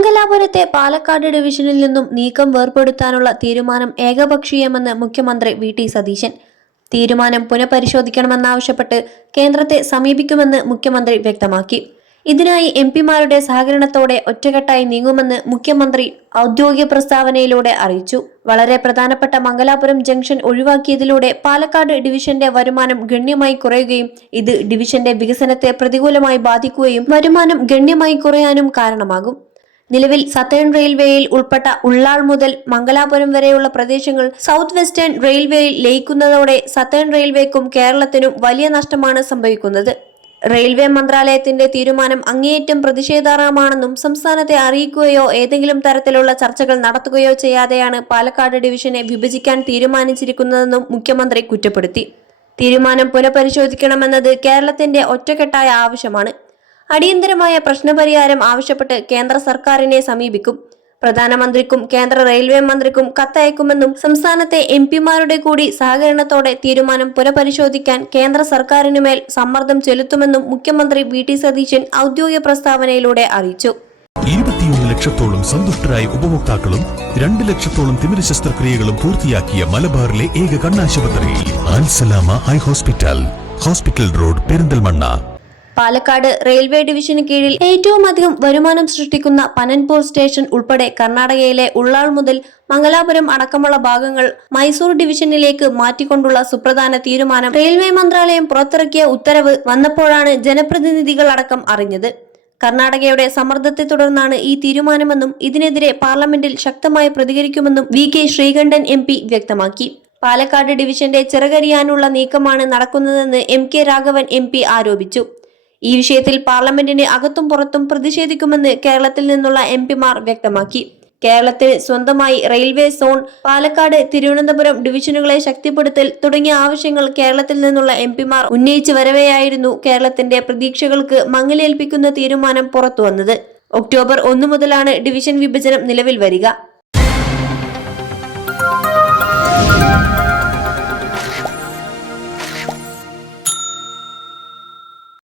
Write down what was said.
മംഗലാപുരത്തെ പാലക്കാട് ഡിവിഷനിൽ നിന്നും നീക്കം വേർപെടുത്താനുള്ള തീരുമാനം ഏകപക്ഷീയമെന്ന് മുഖ്യമന്ത്രി വി.ടി. സതീശൻ. തീരുമാനം പുനഃപരിശോധിക്കണമെന്നാവശ്യപ്പെട്ട് കേന്ദ്രത്തെ സമീപിക്കുമെന്ന് മുഖ്യമന്ത്രി വ്യക്തമാക്കി. ഇതിനായി എംപിമാരുടെ സഹകരണത്തോടെ ഒറ്റക്കെട്ടായി നീങ്ങുമെന്ന് മുഖ്യമന്ത്രി ഔദ്യോഗിക പ്രസ്താവനയിലൂടെ അറിയിച്ചു. വളരെ പ്രധാനപ്പെട്ട മംഗലാപുരം ജംഗ്ഷൻ ഒഴിവാക്കിയതിലൂടെ പാലക്കാട് ഡിവിഷന്റെ വരുമാനം ഗണ്യമായി കുറയുകയും ഇത് ഡിവിഷന്റെ വികസനത്തെ പ്രതികൂലമായി ബാധിക്കുകയും വരുമാനം ഗണ്യമായി കുറയാനും കാരണമാകും. നിലവിൽ സതേൺ റെയിൽവേയിൽ ഉൾപ്പെട്ട ഉള്ളാൾ മുതൽ മംഗലാപുരം വരെയുള്ള പ്രദേശങ്ങൾ സൗത്ത് വെസ്റ്റേൺ റെയിൽവേയിൽ ലയിക്കുന്നതോടെ സതേൺ റെയിൽവേക്കും കേരളത്തിനും വലിയ നഷ്ടമാണ് സംഭവിക്കുന്നത്. റെയിൽവേ മന്ത്രാലയത്തിന്റെ തീരുമാനം അങ്ങേയറ്റം പ്രതിഷേധാർഹമാണെന്നും സംസ്ഥാനത്തെ അറിയിക്കുകയോ ഏതെങ്കിലും തരത്തിലുള്ള ചർച്ചകൾ നടത്തുകയോ ചെയ്യാതെയാണ് പാലക്കാട് ഡിവിഷനെ വിഭജിക്കാൻ തീരുമാനിച്ചിരിക്കുന്നതെന്നും മുഖ്യമന്ത്രി കുറ്റപ്പെടുത്തി. തീരുമാനം പുനഃപരിശോധിക്കണമെന്നത് കേരളത്തിന്റെ ഒറ്റക്കെട്ടായ ആവശ്യമാണ്. അടിയന്തരമായ പ്രശ്നപരിഹാരം ആവശ്യപ്പെട്ട് കേന്ദ്ര സർക്കാരിനെ സമീപിക്കും. പ്രധാനമന്ത്രിക്കും കേന്ദ്ര റെയിൽവേ മന്ത്രിക്കും കത്തയക്കുമെന്നും സംസ്ഥാനത്തെ എംപിമാരുടെ കൂടി സഹകരണത്തോടെ തീരുമാനം പുനഃപരിശോധിക്കാൻ കേന്ദ്ര സർക്കാരിനുമേൽ സമ്മർദ്ദം ചെലുത്തുമെന്നും മുഖ്യമന്ത്രി വി.ടി. സതീശൻ ഔദ്യോഗിക പ്രസ്താവനയിലൂടെ അറിയിച്ചു. 21 ലക്ഷത്തോളം സന്തുഷ്ടരായ ഉപഭോക്താക്കളും 2 ലക്ഷത്തോളം തിമിര ശസ്ത്രക്രിയകളും പൂർത്തിയാക്കിയ മലബാറിലെ ഏക കണ്ണാശുപത്രി Alsalama eye hospital, hospital road, Perinthalmanna. Palakkad railway ഡിവിഷന് കീഴിൽ ഏറ്റവും അധികം വരുമാനം സൃഷ്ടിക്കുന്ന പനൻപൂർ സ്റ്റേഷൻ ഉൾപ്പെടെ കർണാടകയിലെ ഉള്ളാൾ മുതൽ മംഗലാപുരം അടക്കമുള്ള ഭാഗങ്ങൾ മൈസൂർ ഡിവിഷനിലേക്ക് മാറ്റിക്കൊണ്ടുള്ള സുപ്രധാന തീരുമാനം റെയിൽവേ മന്ത്രാലയം പുറത്തിറക്കിയ ഉത്തരവ് വന്നപ്പോഴാണ് ജനപ്രതിനിധികൾ അടക്കം അറിഞ്ഞത്. കർണാടകയുടെ സമ്മർദ്ദത്തെ തുടർന്നാണ് ഈ തീരുമാനമെന്നും ഇതിനെതിരെ പാർലമെന്റിൽ ശക്തമായി പ്രതികരിക്കുമെന്നും വി.കെ. ശ്രീകണ്ഠൻ എം.പി. വ്യക്തമാക്കി. പാലക്കാട് ഡിവിഷന്റെ ചിറകരിയാനുള്ള നീക്കമാണ് നടക്കുന്നതെന്ന് എം.കെ. രാഘവൻ എം.പി. ആരോപിച്ചു. ഈ വിഷയത്തിൽ പാർലമെന്റിന് അകത്തും പുറത്തും പ്രതിഷേധിക്കുമെന്ന് കേരളത്തിൽ നിന്നുള്ള എംപിമാർ വ്യക്തമാക്കി. കേരളത്തിൽ സ്വന്തമായി റെയിൽവേ സോൺ, പാലക്കാട്, തിരുവനന്തപുരം ഡിവിഷനുകളെ ശക്തിപ്പെടുത്തൽ തുടങ്ങിയ ആവശ്യങ്ങൾ കേരളത്തിൽ നിന്നുള്ള എംപിമാർ ഉന്നയിച്ചു വരവെയായിരുന്നു കേരളത്തിന്റെ പ്രതീക്ഷകൾക്ക് മങ്ങലേൽപ്പിക്കുന്ന തീരുമാനം പുറത്തുവന്നത്. ഒക്ടോബർ 1 മുതലാണ് ഡിവിഷൻ വിഭജനം നിലവിൽ വരിക.